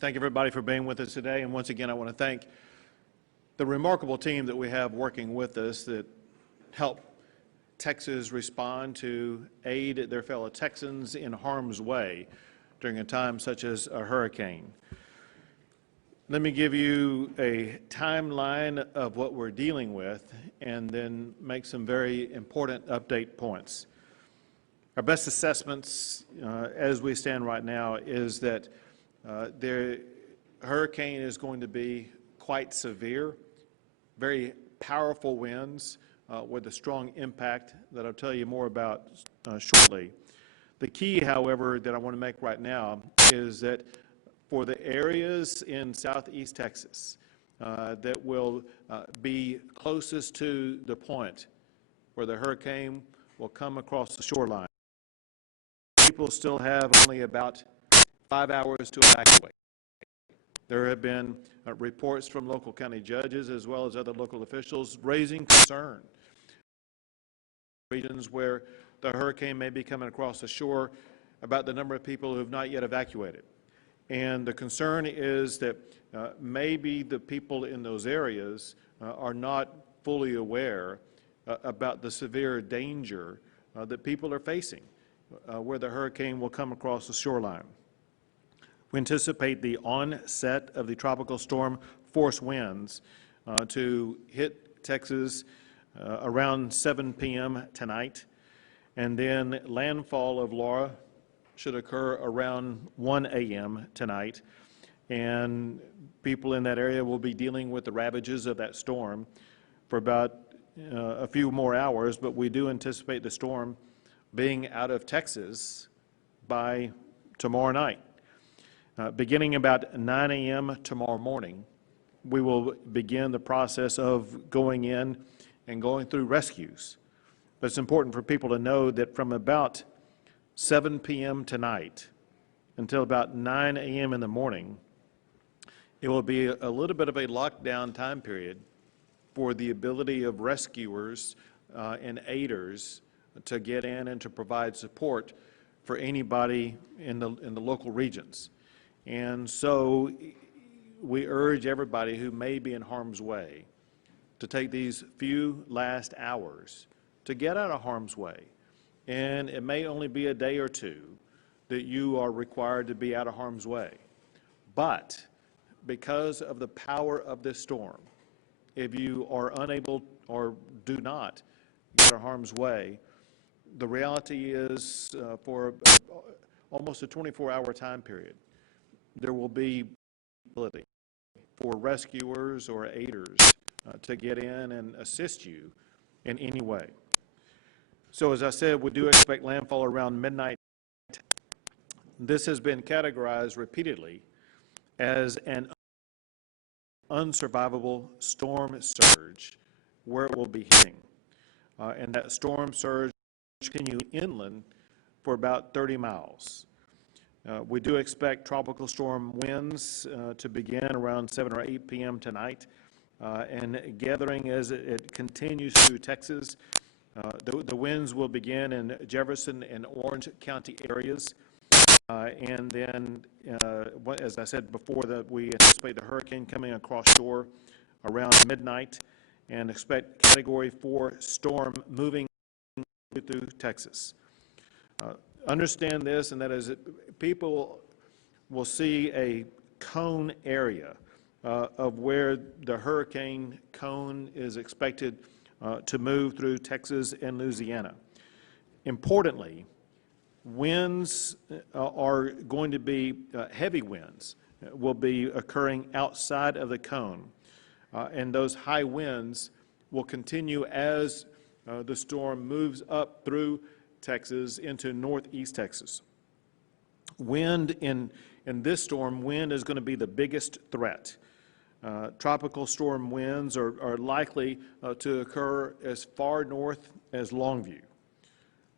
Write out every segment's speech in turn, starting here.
Thank everybody for being with us today. And once again, I want to thank the remarkable team that we have working with us that help Texas respond to aid their fellow Texans in harm's way during a time such as a hurricane. Let me give you a timeline of what we're dealing with and then make some very important update points. Our best assessments as we stand right now is that the hurricane is going to be quite severe, very powerful winds with a strong impact that I'll tell you more about shortly. The key, however, that I want to make right now is that for the areas in southeast Texas that will be closest to the point where the hurricane will come across the shoreline, people still have only about 5 hours to evacuate. There have been reports from local county judges as well as other local officials raising concern. Regions where the hurricane may be coming across the shore about the number of people who have not yet evacuated. And the concern is that maybe the people in those areas are not fully aware about the severe danger that people are facing where the hurricane will come across the shoreline. We anticipate the onset of the tropical storm force winds to hit Texas around 7 p.m. tonight, and then landfall of Laura should occur around 1 a.m. tonight, and people in that area will be dealing with the ravages of that storm for about a few more hours, but we do anticipate the storm being out of Texas by tomorrow night. Beginning about 9 a.m. tomorrow morning, we will begin the process of going in and going through rescues. But it's important for people to know that from about 7 p.m. tonight until about 9 a.m. in the morning, it will be a little bit of a lockdown time period for the ability of rescuers and aiders to get in and to provide support for anybody in the local regions. And so we urge everybody who may be in harm's way to take these few last hours to get out of harm's way. And it may only be a day or two that you are required to be out of harm's way. But because of the power of this storm, if you are unable or do not get out of harm's way, the reality is for almost a 24-hour time period, there will be ability for rescuers or aiders to get in and assist you in any way. So as I said, we do expect landfall around midnight. This has been categorized repeatedly as an unsurvivable storm surge where it will be hitting. And that storm surge will continue inland for about 30 miles. We do expect tropical storm winds to begin around 7 or 8 p.m. tonight and gathering as it continues through Texas. The winds will begin in Jefferson and Orange County areas. And then, as I said before, that we anticipate the hurricane coming across shore around midnight and expect Category 4 storm moving through Texas. Understand this, and that is that people will see a cone area of where the hurricane cone is expected to move through Texas and Louisiana. Importantly, winds are going to be heavy winds will be occurring outside of the cone, and those high winds will continue as the storm moves up through Texas into northeast Texas. Wind in this storm, wind is going to be the biggest threat. Tropical storm winds are likely to occur as far north as Longview.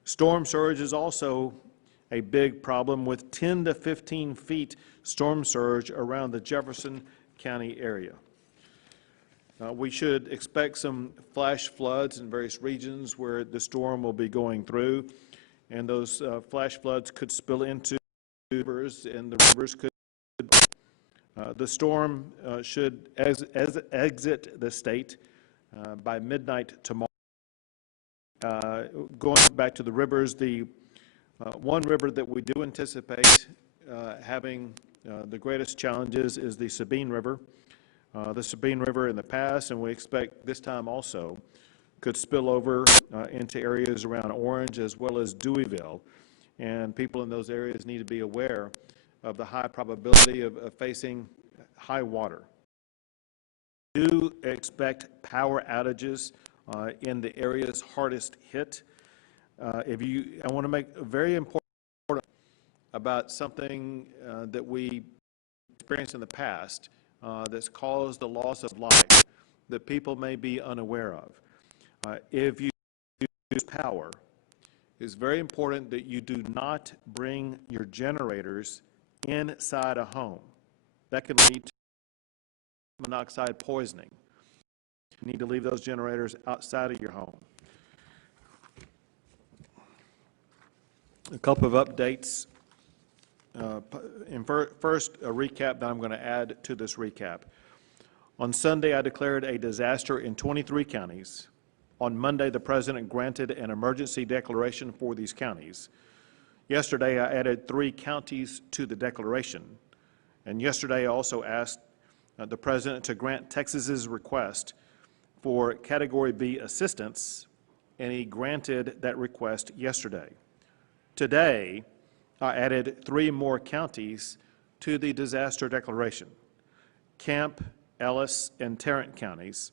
Storm surge is also a big problem with 10 to 15 feet storm surge around the Jefferson County area. We should expect some flash floods in various regions where the storm will be going through, and those flash floods could spill into rivers, and the rivers could. The storm should exit the state by midnight tomorrow. Going back to the rivers, the one river that we do anticipate having the greatest challenges is the Sabine River. The Sabine River in the past, and we expect this time also, could spill over into areas around Orange as well as Deweyville. And people in those areas need to be aware of the high probability of facing high water. We do expect power outages in the areas hardest hit. I want to make very important about something that we experienced in the past that's caused the loss of life that people may be unaware of. If you use power, it's very important that you do not bring your generators inside a home. That can lead to monoxide poisoning. You need to leave those generators outside of your home. A couple of updates. First, a recap that I'm going to add to this recap. On Sunday, I declared a disaster in 23 counties. On Monday, the President granted an emergency declaration for these counties. Yesterday, I added 3 counties to the declaration. And yesterday, I also asked the President to grant Texas's request for Category B assistance, and he granted that request yesterday. Today, I added 3 more counties to the disaster declaration: Camp, Ellis, and Tarrant counties.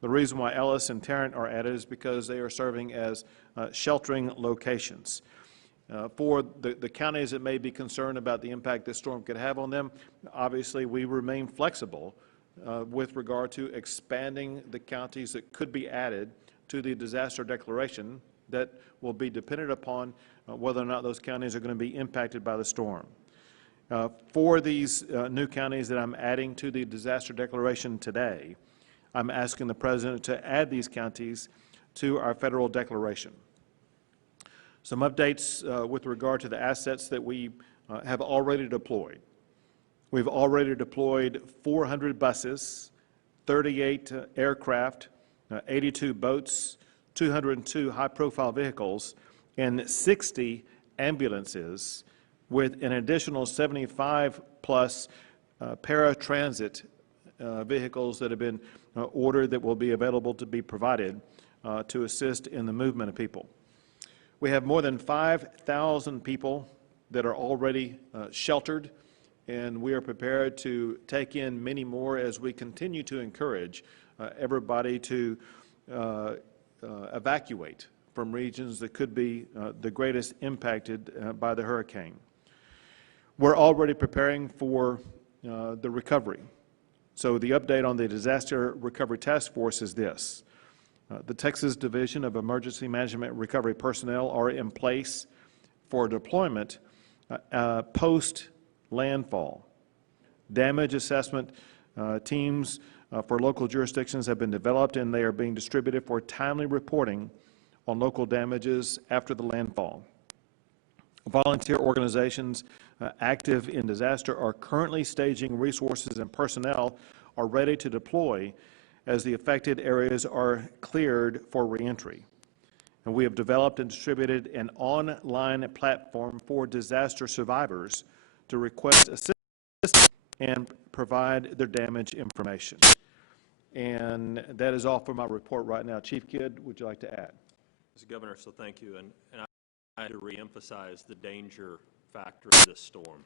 The reason why Ellis and Tarrant are added is because they are serving as sheltering locations. For the counties that may be concerned about the impact this storm could have on them, obviously we remain flexible with regard to expanding the counties that could be added to the disaster declaration. That will be dependent upon whether or not those counties are going to be impacted by the storm. For these new counties that I'm adding to the disaster declaration today, I'm asking the President to add these counties to our federal declaration. Some updates with regard to the assets that we have already deployed. We've already deployed 400 buses, 38 aircraft, 82 boats, 202 high-profile vehicles, and 60 ambulances, with an additional 75-plus paratransit vehicles that have been ordered that will be available to be provided to assist in the movement of people. We have more than 5,000 people that are already sheltered, and we are prepared to take in many more as we continue to encourage everybody to evacuate from regions that could be the greatest impacted by the hurricane. We're already preparing for the recovery. So the update on the Disaster Recovery Task Force is this. The Texas Division of Emergency Management Recovery personnel are in place for deployment post-landfall. Damage assessment teams for local jurisdictions have been developed, and they are being distributed for timely reporting on local damages after the landfall. Volunteer organizations active in disaster are currently staging resources, and personnel are ready to deploy as the affected areas are cleared for reentry. And we have developed and distributed an online platform for disaster survivors to request assistance and provide their damage information. And that is all for my report right now. Chief Kidd, would you like to add? Mr. Governor, so thank you. And I had to reemphasize the danger factor of this storm.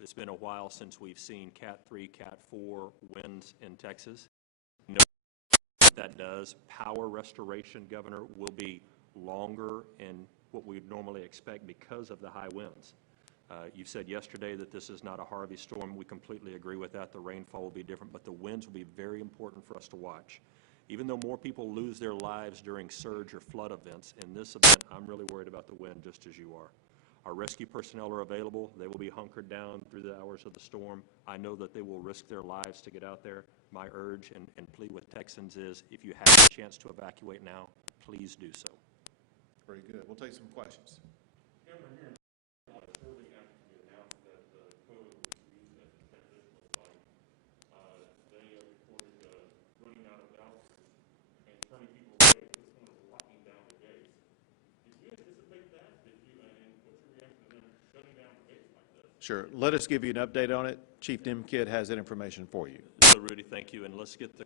It's been a while since we've seen Cat 3, Cat 4 winds in Texas. You know what that does. Power restoration, Governor, will be longer in what we'd normally expect because of the high winds. You said yesterday that this is not a Harvey storm. We completely agree with that. The rainfall will be different, but the winds will be very important for us to watch. Even though more people lose their lives during surge or flood events, in this event, I'm really worried about the wind just as you are. Our rescue personnel are available. They will be hunkered down through the hours of the storm. I know that they will risk their lives to get out there. My urge and plea with Texans is, if you have a chance to evacuate now, please do so. Very good. We'll take some questions. Governor, here shortly after you announced that the code was used as a transitional Sure. Let us give you an update on it. Chief Dimkid has that information for you. So Rudy, thank you, and let's get the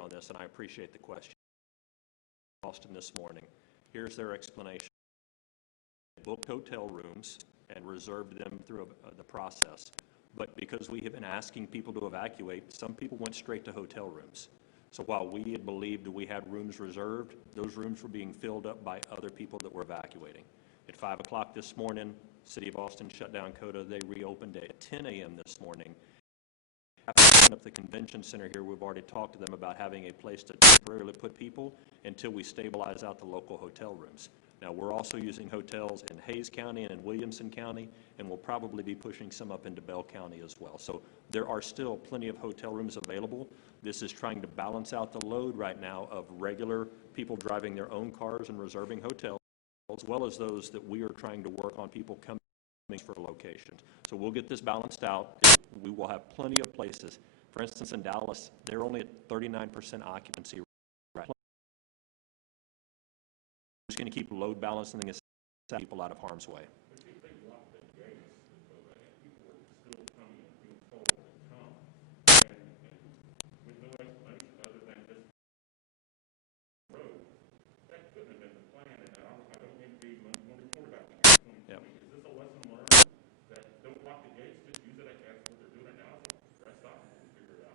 on this, and I appreciate the question. Austin this morning, here's their explanation. Booked hotel rooms and reserved them through the process, but because we have been asking people to evacuate, some people went straight to hotel rooms. So while we had believed that we had rooms reserved, those rooms were being filled up by other people that were evacuating. At 5 o'clock this morning, City of Austin shut down CODA. They reopened at 10 a.m. this morning. After opening up the convention center here, we've already talked to them about having a place to temporarily put people until we stabilize out the local hotel rooms. Now, we're also using hotels in Hayes County and in Williamson County, and we'll probably be pushing some up into Bell County as well. So there are still plenty of hotel rooms available. This is trying to balance out the load right now of regular people driving their own cars and reserving hotels, as well as those that we are trying to work on people coming for locations. So we'll get this balanced out. We will have plenty of places. For instance, in Dallas, they're only at 39% occupancy right now. We're just going to keep load balancing and get people out of harm's way.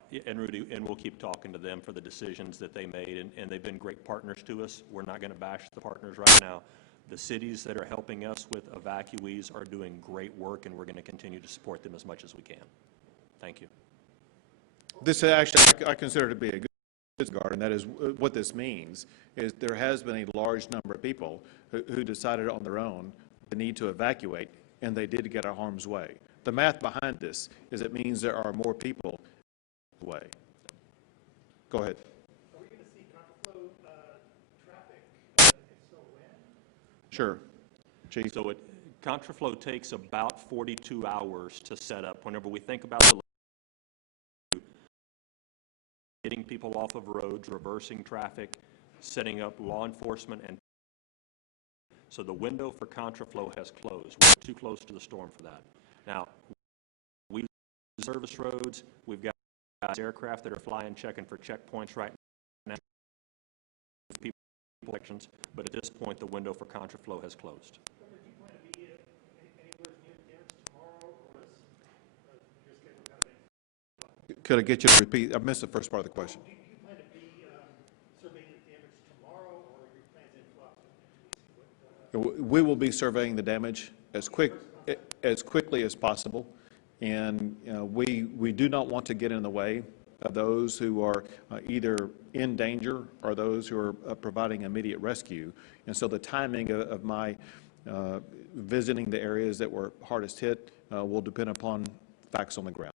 Yeah, and Rudy, and we'll keep talking to them for the decisions that they made, and they've been great partners to us. We're not going to bash the partners right now. The cities that are helping us with evacuees are doing great work, and we're going to continue to support them as much as we can. Thank you. This actually, I consider to be a good guard, and that is what this means, is there has been a large number of people who decided on their own the need to evacuate, and they did get out of harm's way. The math behind this is it means there are more people way. Go ahead. Are we going to see contraflow traffic? If so, when? Sure. Chief. So contraflow takes about 42 hours to set up. Whenever we think about the getting people off of roads, reversing traffic, setting up law enforcement, and so the window for contraflow has closed. We're too close to the storm for that. Now, we service roads. We've got aircraft that are flying, checking for checkpoints right now, people elections, but at this point, the window for contraflow has closed. Do you plan to be anywhere near Dennis tomorrow, or is your schedule kind of? Could I get you to repeat? I missed the first part of the question. Do you plan to be surveying the damage tomorrow, or are your plans in flux? We will be surveying the damage as quickly as possible. And we do not want to get in the way of those who are either in danger or those who are providing immediate rescue. And so the timing of my visiting the areas that were hardest hit will depend upon facts on the ground.